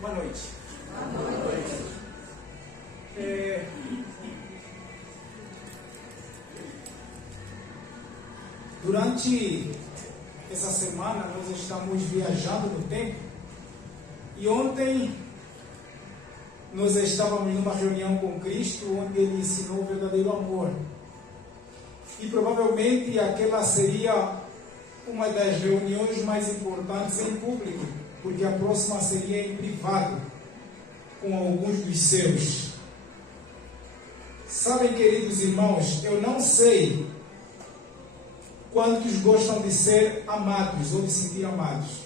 Boa noite. Boa noite. Durante essa semana nós estamos viajando no tempo e ontem nós estávamos numa reunião com Cristo onde Ele ensinou o verdadeiro amor e provavelmente aquela seria uma das reuniões mais importantes em público, porque a próxima seria em privado com alguns dos seus. Sabem, queridos irmãos, eu não sei quantos gostam de ser amados ou de sentir amados.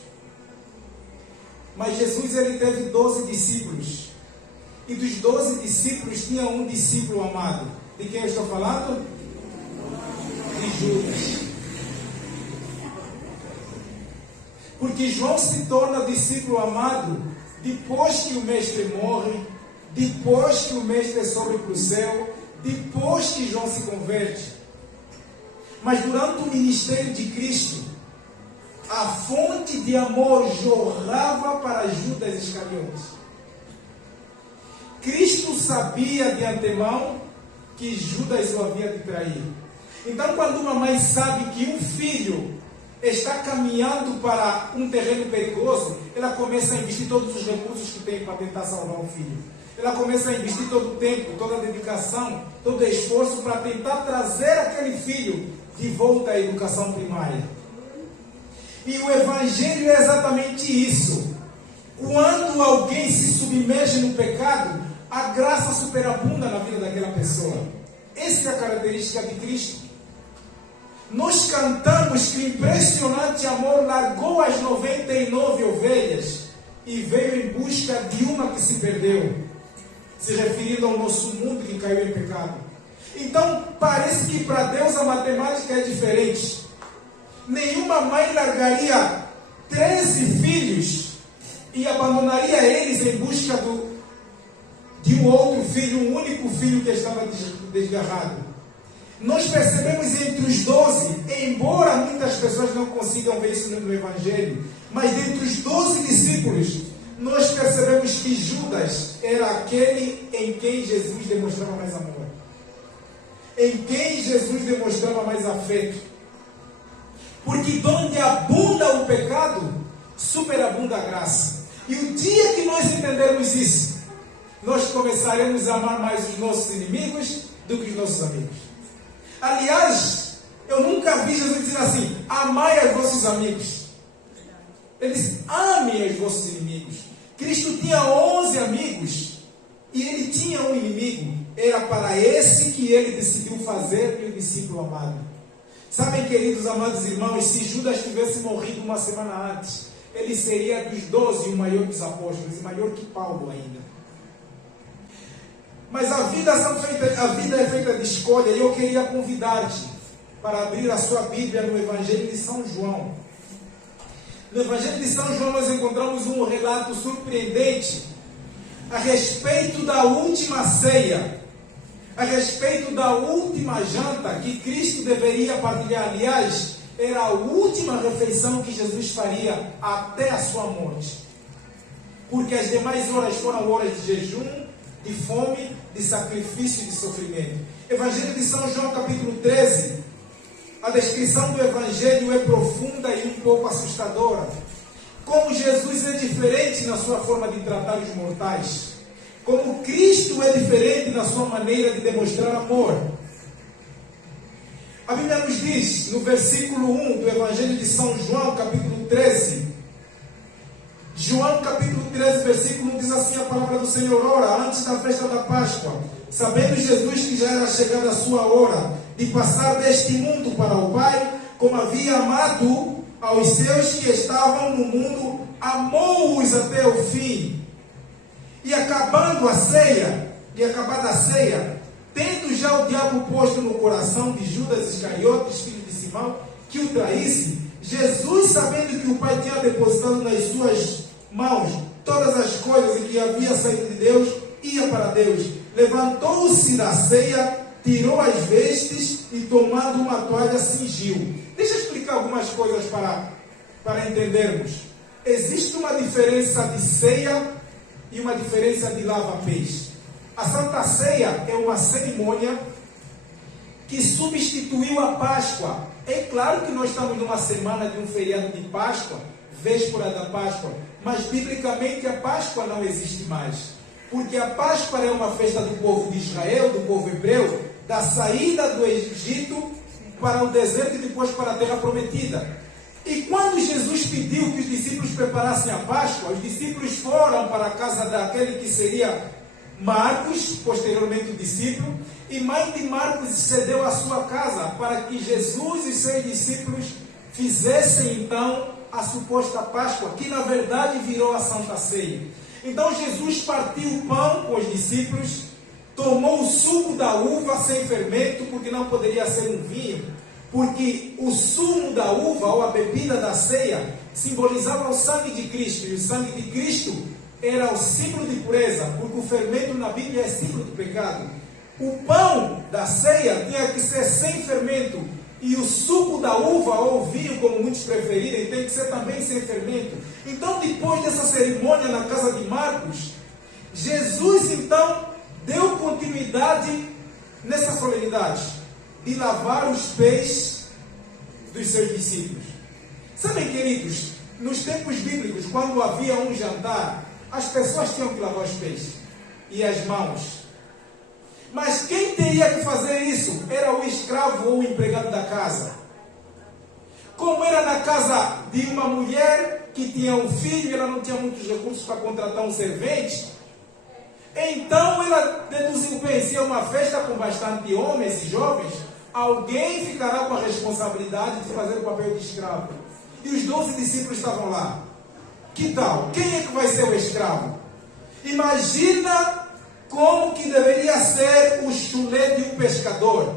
Mas Jesus ele teve 12 discípulos. E dos 12 discípulos tinha um discípulo amado. De quem eu estou falando? De Judas. Porque João se torna discípulo amado depois que o mestre morre, depois que o mestre sobe para o céu, depois que João se converte. Mas durante o ministério de Cristo, a fonte de amor jorrava para Judas Iscariotes. Cristo sabia de antemão que Judas o havia de trair. Então, quando uma mãe sabe que um filho está caminhando para um terreno perigoso, ela começa a investir todos os recursos que tem para tentar salvar o filho. Ela começa a investir todo o tempo, toda a dedicação, todo o esforço para tentar trazer aquele filho de volta à educação primária. E o Evangelho é exatamente isso. Quando alguém se submerge no pecado, a graça superabunda na vida daquela pessoa. Essa é a característica de Cristo. Nós cantamos que o impressionante amor largou as 99 ovelhas e veio em busca de uma que se perdeu, se referindo ao nosso mundo que caiu em pecado. Então, parece que para Deus a matemática é diferente. Nenhuma mãe largaria 13 filhos e abandonaria eles em busca de um outro filho, um único filho que estava desgarrado. Nós percebemos entre os 12, embora muitas pessoas não consigam ver isso no Evangelho, mas dentre os 12 discípulos, nós percebemos que Judas era aquele em quem Jesus demonstrava mais amor, em quem Jesus demonstrava mais afeto. Porque onde abunda o pecado, superabunda a graça. E o dia que nós entendermos isso, nós começaremos a amar mais os nossos inimigos do que os nossos amigos. Aliás, eu nunca vi Jesus dizer assim: amai os vossos amigos. Ele disse: amem os vossos inimigos. Cristo tinha 11 amigos e ele tinha um inimigo. Era para esse que ele decidiu fazer o discípulo amado. Sabem, queridos amados irmãos, se Judas tivesse morrido uma semana antes, ele seria dos 12 o maior dos apóstolos, maior que Paulo ainda. Mas a vida é feita de escolha, e eu queria convidar-te para abrir a sua Bíblia no Evangelho de São João. No Evangelho de São João nós encontramos um relato surpreendente a respeito da última ceia, a respeito da última janta que Cristo deveria partilhar. Aliás, era a última refeição que Jesus faria até a sua morte. Porque as demais horas foram horas de jejum, de fome, de sacrifício e de sofrimento. Evangelho de São João, capítulo 13. A descrição do Evangelho é profunda e um pouco assustadora. Como Jesus é diferente na sua forma de tratar os mortais. Como Cristo é diferente na sua maneira de demonstrar amor. A Bíblia nos diz, no versículo 1 do Evangelho de São João, capítulo 13. João capítulo 13, versículo 1 diz assim a palavra do Senhor: ora, antes da festa da Páscoa, sabendo Jesus que já era chegada a sua hora de passar deste mundo para o Pai, como havia amado aos seus que estavam no mundo, amou-os até o fim. E acabada a ceia, tendo já o diabo posto no coração de Judas Iscariotes, filho de Simão, que o traísse, Jesus, sabendo que o Pai tinha depositado nas suas mãos todas as coisas e que havia saído de Deus, ia para Deus. Levantou-se da ceia, tirou as vestes e, tomando uma toalha, cingiu. Deixa eu explicar algumas coisas para entendermos. Existe uma diferença de ceia e uma diferença de lava-pés. A Santa Ceia é uma cerimônia que substituiu a Páscoa. É claro que nós estamos numa semana de um feriado de Páscoa, véspera da Páscoa, mas biblicamente a Páscoa não existe mais. Porque a Páscoa é uma festa do povo de Israel, do povo hebreu, da saída do Egito para o deserto e depois para a terra prometida. E quando Jesus pediu que os discípulos preparassem a Páscoa, os discípulos foram para a casa daquele que seria Marcos, posteriormente o discípulo, e mãe de Marcos cedeu a sua casa para que Jesus e seus discípulos fizessem então a suposta Páscoa, que na verdade virou a Santa Ceia. Então Jesus partiu o pão com os discípulos, tomou o suco da uva sem fermento, porque não poderia ser um vinho, porque o sumo da uva, ou a bebida da ceia, simbolizava o sangue de Cristo, e o sangue de Cristo era o símbolo de pureza, porque o fermento na Bíblia é símbolo do pecado. O pão da ceia tinha que ser sem fermento, e o suco da uva, ou vinho, como muitos preferirem, tem que ser também sem fermento. Então, depois dessa cerimônia na casa de Marcos, Jesus então deu continuidade nessa solenidade de lavar os pés dos seus discípulos. Sabem, queridos, nos tempos bíblicos, quando havia um jantar, as pessoas tinham que lavar os pés e as mãos. Mas quem teria que fazer isso era o escravo ou o empregado da casa. Como era na casa de uma mulher que tinha um filho e ela não tinha muitos recursos para contratar um servente, então ela deduziu bem, se é uma festa com bastante homens e jovens, alguém ficará com a responsabilidade de fazer o papel de escravo. E os 12 discípulos estavam lá. Que tal? Quem é que vai ser o escravo? Imagina como que deveria ser o chulé de um pescador.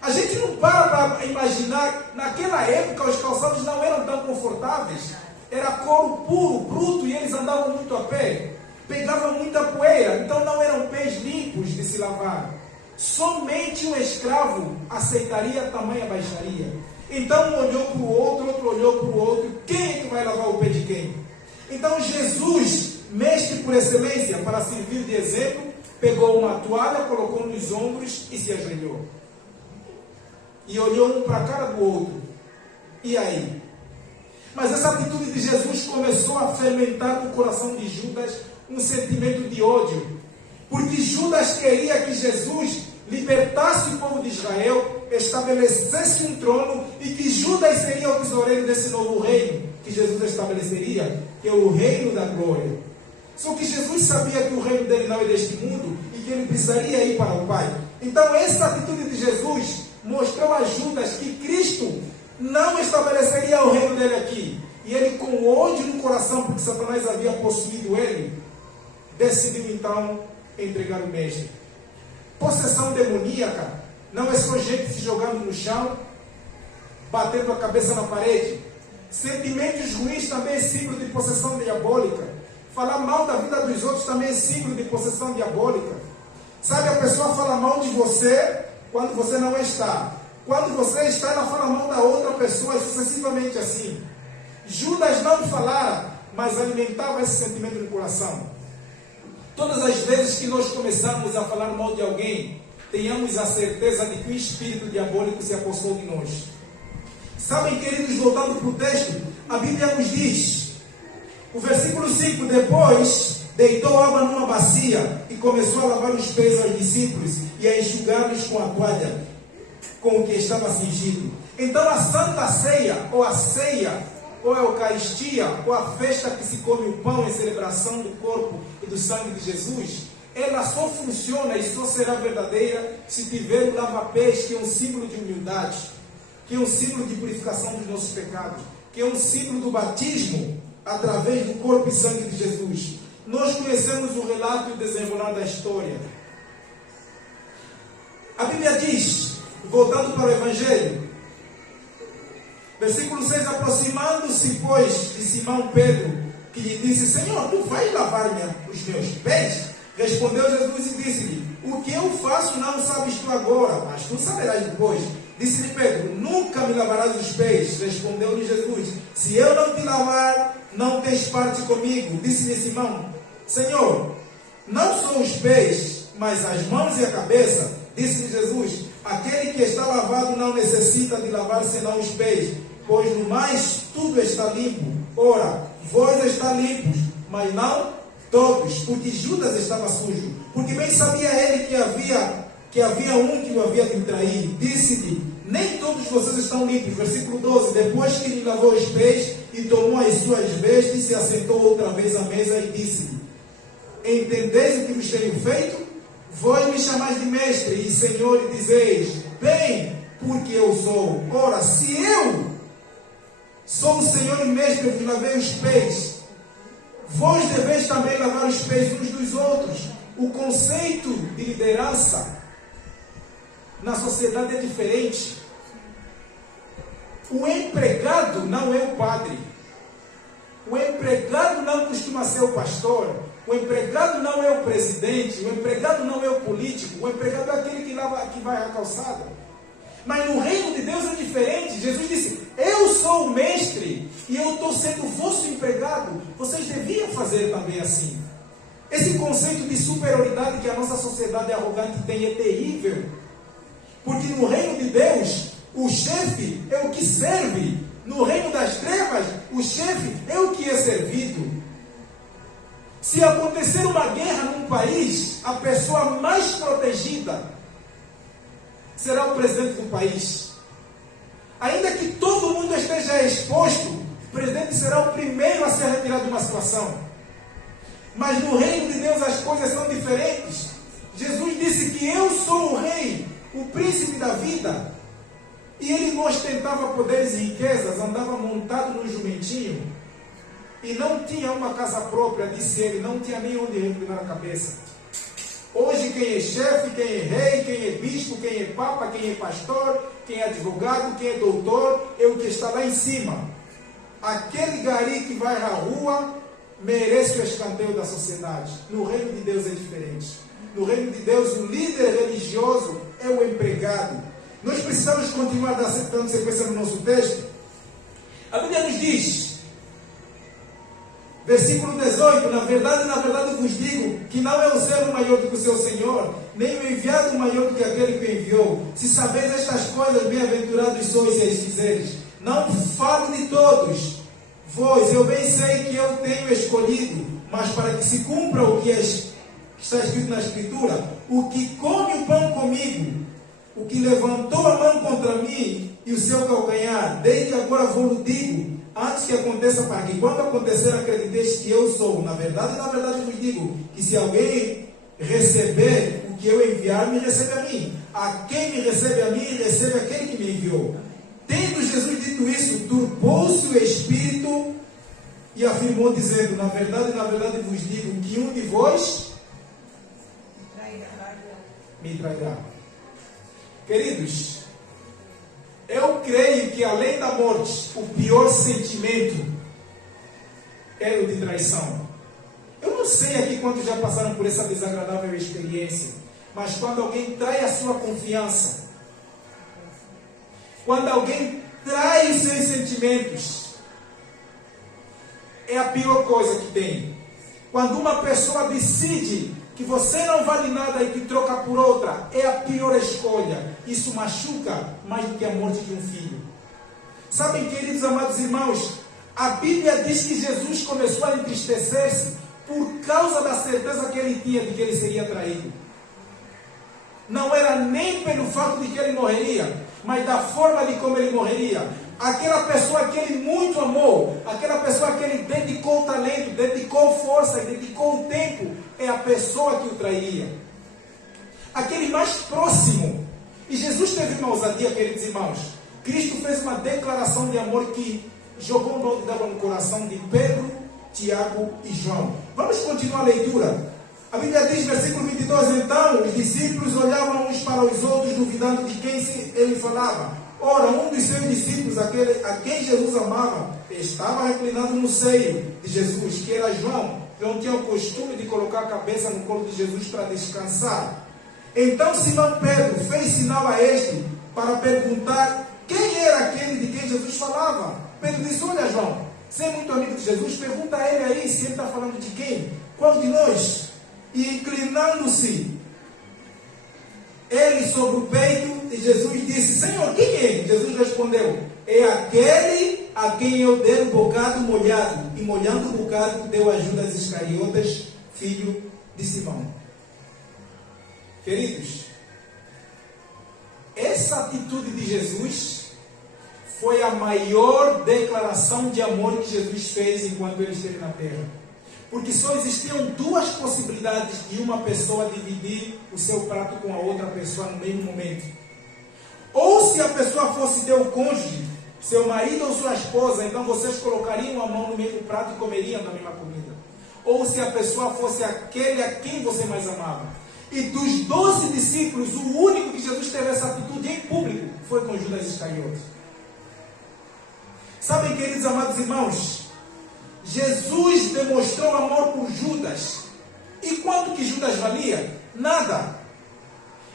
A gente não para imaginar, naquela época os calçados não eram tão confortáveis. Era couro puro, bruto, e eles andavam muito a pé. Pegavam muita poeira, então não eram pés limpos de se lavar. Somente um escravo aceitaria tamanha baixaria. Então um olhou para o outro olhou para o outro. Quem é que vai lavar o pé de quem? Então Jesus, mestre por excelência, para servir de exemplo, pegou uma toalha, colocou nos ombros e se ajoelhou. E olhou um para a cara do outro. E aí? Mas essa atitude de Jesus começou a fermentar no coração de Judas um sentimento de ódio. Porque Judas queria que Jesus libertasse o povo de Israel, estabelecesse um trono, e que Judas seria o tesoureiro desse novo reino que Jesus estabeleceria, que é o reino da glória. Só que Jesus sabia que o reino dele não é deste mundo e que ele precisaria ir para o Pai. Então essa atitude de Jesus mostrou a Judas que Cristo não estabeleceria o reino dele aqui. E ele, com ódio no coração, porque Satanás havia possuído ele, decidiu então entregar o mestre. Possessão demoníaca não é só gente se jogando no chão, batendo a cabeça na parede. Sentimentos ruins também é símbolo de possessão diabólica. Falar mal da vida dos outros também é símbolo de possessão diabólica. Sabe, a pessoa fala mal de você quando você não está. Quando você está, ela fala mal da outra pessoa, sucessivamente assim. Judas não falara, mas alimentava esse sentimento no coração. Todas as vezes que nós começamos a falar mal de alguém, tenhamos a certeza de que o espírito diabólico se apossou de nós. Sabem, queridos, voltando para o texto, a Bíblia nos diz, o versículo 5, depois deitou água numa bacia e começou a lavar os pés aos discípulos e a enxugá-los com a toalha com o que estava cingido. Então a Santa Ceia, ou a ceia, ou a Eucaristia, ou a festa que se come o pão em celebração do corpo e do sangue de Jesus, ela só funciona e só será verdadeira se tiver o lava-pés, que é um símbolo de humildade, que é um símbolo de purificação dos nossos pecados, que é um símbolo do batismo através do corpo e sangue de Jesus. Nós conhecemos o relato e o desenrolar da história. A Bíblia diz, voltando para o Evangelho, versículo 6, aproximando-se, pois, de Simão Pedro, que lhe disse, Senhor, tu vais lavar-me os meus pés? Respondeu Jesus e disse-lhe, o que eu faço não sabes tu agora, mas tu saberás depois. Disse-lhe Pedro, nunca me lavarás os pés. Respondeu-lhe Jesus, se eu não te lavar, não tens parte comigo. Disse-lhe Simão, Senhor, não só os pés, mas as mãos e a cabeça. Disse-lhe Jesus: aquele que está lavado não necessita de lavar senão os pés, pois no mais tudo está limpo. Ora, vós está limpos, mas não todos, porque Judas estava sujo. Porque bem sabia ele que havia um que o havia de trair. Disse-lhe: nem todos vocês estão limpos. Versículo 12. Depois que lhe lavou os pés e tomou as suas vestes, se assentou outra vez à mesa e disse-lhe: entendeis o que vos tenho feito? Vós me chamais de mestre e senhor e dizeis: bem, porque eu sou. Ora, se eu sou o senhor e mestre e vos lavei os pés, vós deveis também lavar os pés uns dos outros. O conceito de liderança na sociedade é diferente. O empregado não é o padre. O empregado não costuma ser o pastor. O empregado não é o presidente. O empregado não é o político. O empregado é aquele que vai à calçada. Mas no reino de Deus é diferente. Jesus disse: eu sou o mestre e eu estou sendo vosso empregado. Vocês deviam fazer também assim. Esse conceito de superioridade que a nossa sociedade arrogante tem é terrível. Porque no reino de Deus, o chefe é o que serve. No reino das trevas, o chefe é o que é servido. Se acontecer uma guerra num país, a pessoa mais protegida será o presidente do país. Ainda que todo mundo esteja exposto, o presidente será o primeiro a ser retirado de uma situação. Mas no reino de Deus as coisas são diferentes. Jesus disse que eu sou o rei, o príncipe da vida. E ele não ostentava poderes e riquezas, andava montado num jumentinho. E não tinha uma casa própria, disse ele, não tinha nem onde reclinar a cabeça. Hoje quem é chefe, quem é rei, quem é bispo, quem é papa, quem é pastor, quem é advogado, quem é doutor, é o que está lá em cima. Aquele gari que vai à rua merece o escanteio da sociedade. No reino de Deus é diferente. No reino de Deus, o líder religioso é o empregado. Nós precisamos continuar dando sequência no nosso texto. A Bíblia nos diz, versículo 18: na verdade vos digo que não é o servo maior do que o seu Senhor, nem o enviado maior do que aquele que o enviou. Se sabeis estas coisas, bem-aventurados sois se as fizeres. Não falo de todos vós, eu bem sei que eu tenho escolhido, mas para que se cumpra o que está escrito na Escritura: o que come o pão comigo, o que levantou a mão contra mim e o seu calcanhar, desde agora vos digo, antes que aconteça, para que quando acontecer acrediteis que eu sou. Na verdade vos digo, que se alguém receber o que eu enviar, me recebe a mim. A quem me recebe a mim, recebe aquele que me enviou. Tendo Jesus dito isso, turbou-se o espírito e afirmou, dizendo: na verdade vos digo, que um de vós me trairá. Queridos, eu creio que além da morte, o pior sentimento é o de traição. Eu não sei aqui quantos já passaram por essa desagradável experiência, mas quando alguém trai a sua confiança, quando alguém trai os seus sentimentos, é a pior coisa que tem. Quando uma pessoa decide que você não vale nada e que troca por outra, é a pior escolha. Isso machuca mais do que a morte de um filho. Sabem, queridos amados irmãos, a Bíblia diz que Jesus começou a entristecer-se por causa da certeza que ele tinha de que ele seria traído. Não era nem pelo fato de que ele morreria, mas da forma de como ele morreria. Aquela pessoa que ele muito amou, aquela pessoa que ele dedicou talento, dedicou força, dedicou tempo, é a pessoa que o trairia. Aquele mais próximo. E Jesus teve uma ousadia, queridos irmãos. Cristo fez uma declaração de amor que jogou um balde d'água no coração de Pedro, Tiago e João. Vamos continuar a leitura. A Bíblia diz, versículo 22, então os discípulos olhavam uns para os outros, duvidando de quem ele falava. Ora, um dos seus discípulos, a quem Jesus amava, estava reclinado no seio de Jesus, que era João. João tinha o costume de colocar a cabeça no colo de Jesus para descansar. Então Simão Pedro fez sinal a este para perguntar quem era aquele de quem Jesus falava. Pedro disse: olha, João, você é muito amigo de Jesus, pergunta a ele aí se ele está falando de quem. Qual de nós? E inclinando-se ele sobre o peito, e Jesus disse: Senhor, quem é? Jesus respondeu: é aquele a quem eu dei um bocado molhado. E molhando o bocado, deu a Judas Iscariotas, filho de Simão. Queridos, essa atitude de Jesus foi a maior declaração de amor que Jesus fez enquanto ele esteve na terra. Porque só existiam duas possibilidades de uma pessoa dividir o seu prato com a outra pessoa no mesmo momento. Ou se a pessoa fosse teu cônjuge, seu marido ou sua esposa, então vocês colocariam a mão no mesmo prato e comeriam da mesma comida. Ou se a pessoa fosse aquele a quem você mais amava. E dos 12 discípulos, o único que Jesus teve essa atitude em público foi com Judas Iscariotes. Sabem, queridos amados irmãos, Jesus demonstrou amor por Judas. E quanto que Judas valia? Nada.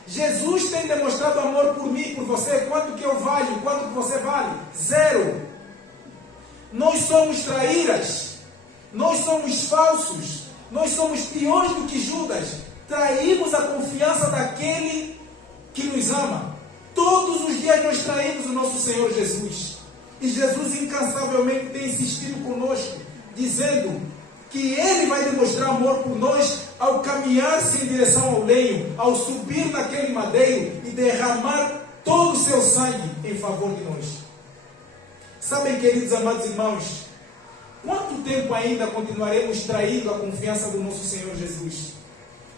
Jesus tem demonstrado amor por mim, por você. Quanto que eu valho? Quanto que você vale? Zero. Nós somos traíras. Nós somos falsos. Nós somos piores do que Judas. Traímos a confiança daquele que nos ama. Todos os dias nós traímos o nosso Senhor Jesus. E Jesus incansavelmente tem insistido conosco, dizendo que Ele vai demonstrar amor por nós ao caminhar-se em direção ao leito, ao subir naquele madeiro e derramar todo o seu sangue em favor de nós. Sabem, queridos amados irmãos, quanto tempo ainda continuaremos traindo a confiança do nosso Senhor Jesus?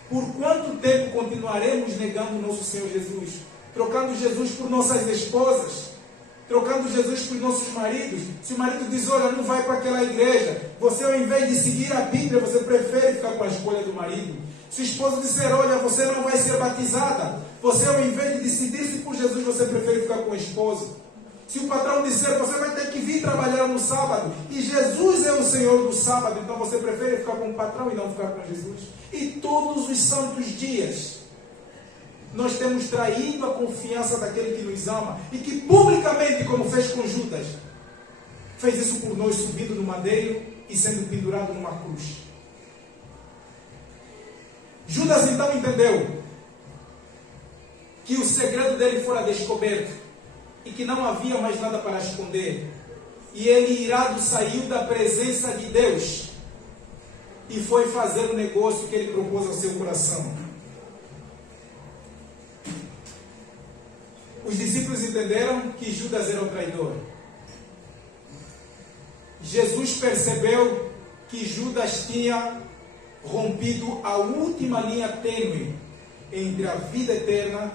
Por quanto tempo continuaremos negando o nosso Senhor Jesus? Trocando Jesus por nossas esposas? Trocando Jesus por nossos maridos? Se o marido diz: olha, não vai para aquela igreja, você, ao invés de seguir a Bíblia, você prefere ficar com a escolha do marido. Se o esposo disser: olha, você não vai ser batizada, você, ao invés de decidir-se por Jesus, você prefere ficar com a esposa. Se o patrão disser: você vai ter que vir trabalhar no sábado, e Jesus é o Senhor do sábado, então você prefere ficar com o patrão e não ficar com Jesus. E todos os santos dias nós temos traído a confiança daquele que nos ama e que publicamente, como fez com Judas, fez isso por nós, subindo no madeiro e sendo pendurado numa cruz. Judas então entendeu que o segredo dele fora descoberto e que não havia mais nada para esconder. E ele, irado, saiu da presença de Deus e foi fazer o negócio que ele propôs ao seu coração. Os discípulos entenderam que Judas era o traidor. Jesus percebeu que Judas tinha rompido a última linha tênue entre a vida eterna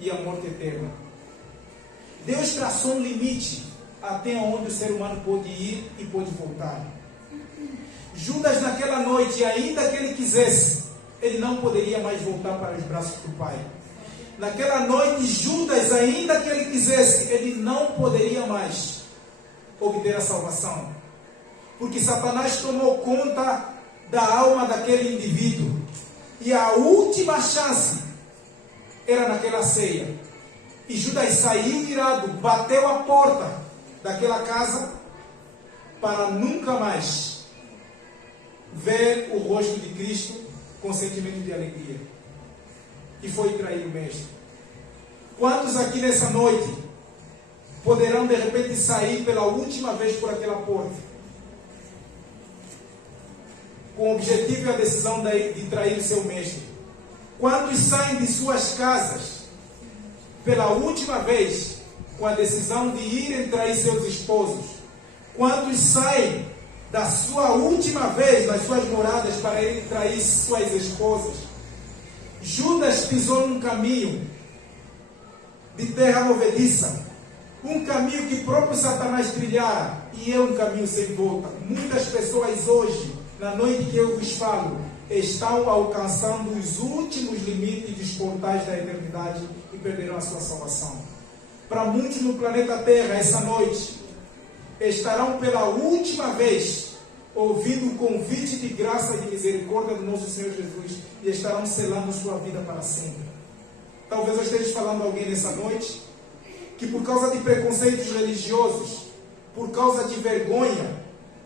e a morte eterna. Deus traçou um limite até onde o ser humano pôde ir e pôde voltar. Judas, naquela noite, ainda que ele quisesse, ele não poderia mais voltar para os braços do Pai. Naquela noite, Judas, ainda que ele quisesse, ele não poderia mais obter a salvação. Porque Satanás tomou conta da alma daquele indivíduo. E a última chance era naquela ceia. E Judas saiu irado, bateu a porta daquela casa para nunca mais ver o rosto de Cristo com sentimento de alegria. E foi trair o Mestre. Quantos aqui nessa noite poderão de repente sair pela última vez por aquela porta, com o objetivo e a decisão de trair o seu Mestre? Quantos saem de suas casas pela última vez com a decisão de irem trair seus esposos? Quantos saem da sua última vez nas suas moradas para irem trair suas esposas? Judas pisou num caminho de terra movediça, um caminho que próprio Satanás trilhara, e é um caminho sem volta. Muitas pessoas hoje, na noite que eu vos falo, estão alcançando os últimos limites dos portais da eternidade e perderam a sua salvação. Para muitos no planeta Terra, essa noite, estarão pela última vez ouvindo o convite de graça e de misericórdia do nosso Senhor Jesus e estarão selando sua vida para sempre. Talvez eu esteja falando a alguém nessa noite que, por causa de preconceitos religiosos, por causa de vergonha,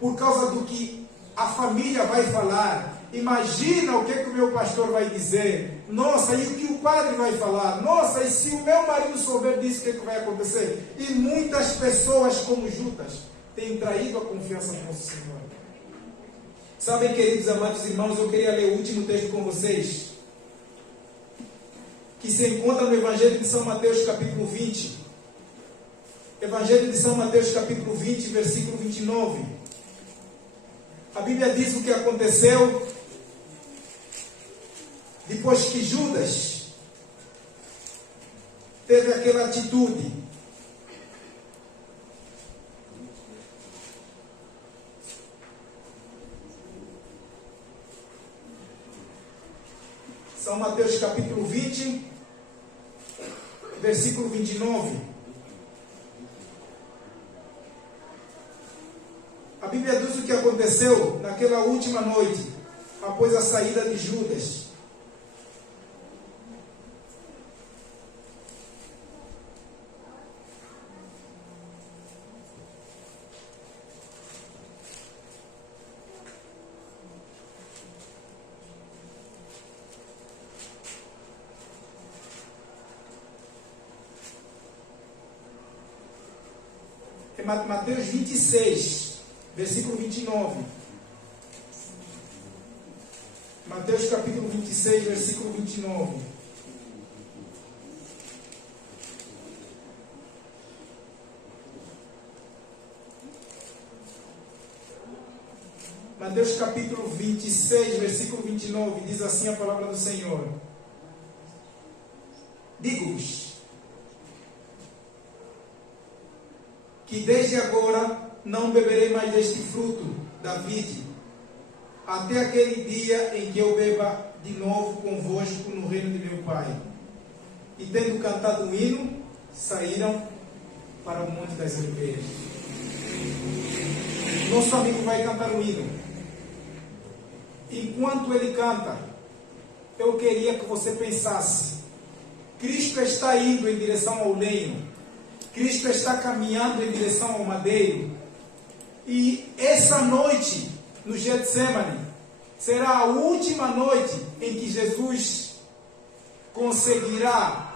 por causa do que a família vai falar Imagina o que o meu pastor vai dizer. Nossa, e o que o padre vai falar? Nossa, e se o meu marido souber disso, o que vai acontecer? E muitas pessoas, como Judas, têm traído a confiança no nosso Senhor. Sabem, queridos amados irmãos, eu queria ler o último texto com vocês, que se encontra no Evangelho de São Mateus, capítulo 20. Evangelho de São Mateus, capítulo 20, versículo 29. A Bíblia diz o que aconteceu depois que Judas teve aquela atitude. São Mateus capítulo 20, versículo 29. A Bíblia diz o que aconteceu naquela última noite, após a saída de Judas. Mateus 26, versículo 29. Mateus capítulo 26, versículo 29. Mateus capítulo 26, versículo 29, diz assim a palavra do Senhor. Digo-vos que desde agora não beberei mais deste fruto da vide, até aquele dia em que eu beba de novo convosco no reino de meu Pai. E tendo cantado um hino, saíram para o Monte das Oliveiras. Nosso amigo vai cantar um hino. Enquanto ele canta, eu queria que você pensasse: Cristo está indo em direção ao lenho, Cristo está caminhando em direção ao madeiro, e essa noite no Getsemane será a última noite em que Jesus conseguirá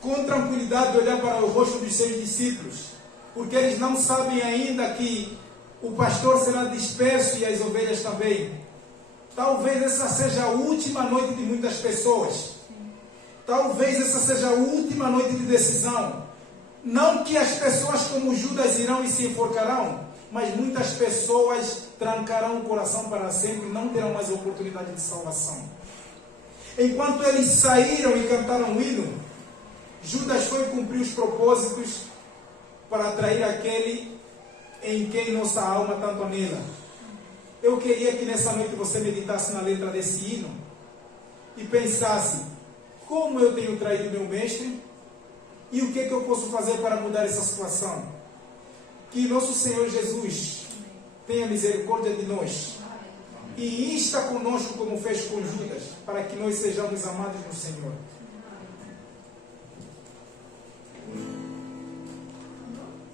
com tranquilidade olhar para o rosto dos seus discípulos, porque eles não sabem ainda que o pastor será disperso e as ovelhas também. Talvez essa seja a última noite de muitas pessoas. Talvez essa seja a última noite de decisão. Não que as pessoas como Judas irão e se enforcarão, mas muitas pessoas trancarão o coração para sempre e não terão mais oportunidade de salvação. Enquanto eles saíram e cantaram o hino, Judas foi cumprir os propósitos para atrair aquele em quem nossa alma tanto anela. Eu queria que nessa noite você meditasse na letra desse hino e pensasse: como eu tenho traído meu mestre e o que eu posso fazer para mudar essa situação? Que nosso Senhor Jesus tenha misericórdia de nós e insta conosco como fez com Judas, para que nós sejamos amados no Senhor.